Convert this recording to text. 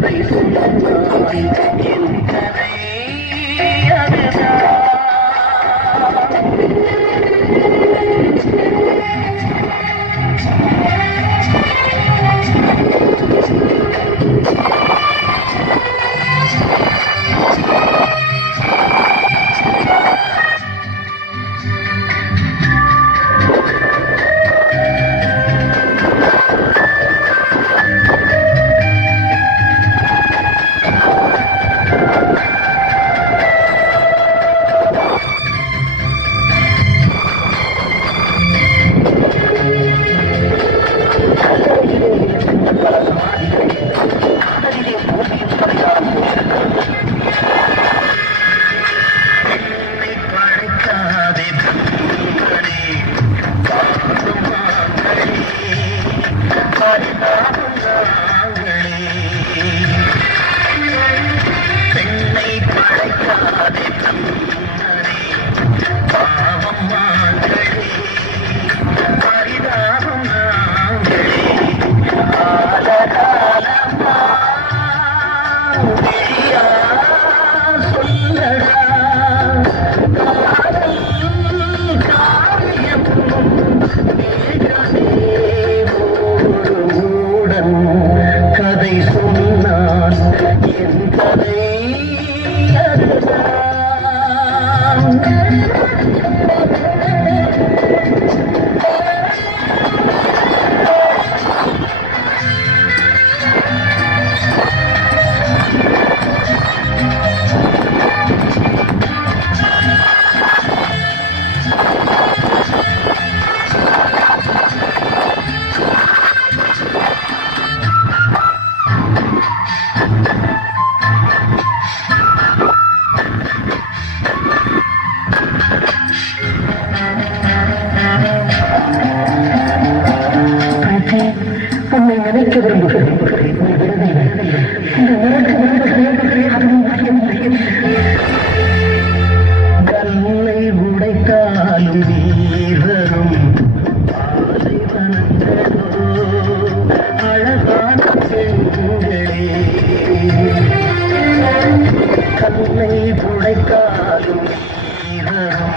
Paris, London, Paris, in Paris. உன்னை நினைக்க விரும்புகிறேன் கல்லை உடைத்தாலும் நீர் வரும் அழகான பெண்களே கல்லை உடைத்தாலும் நீர் வரும்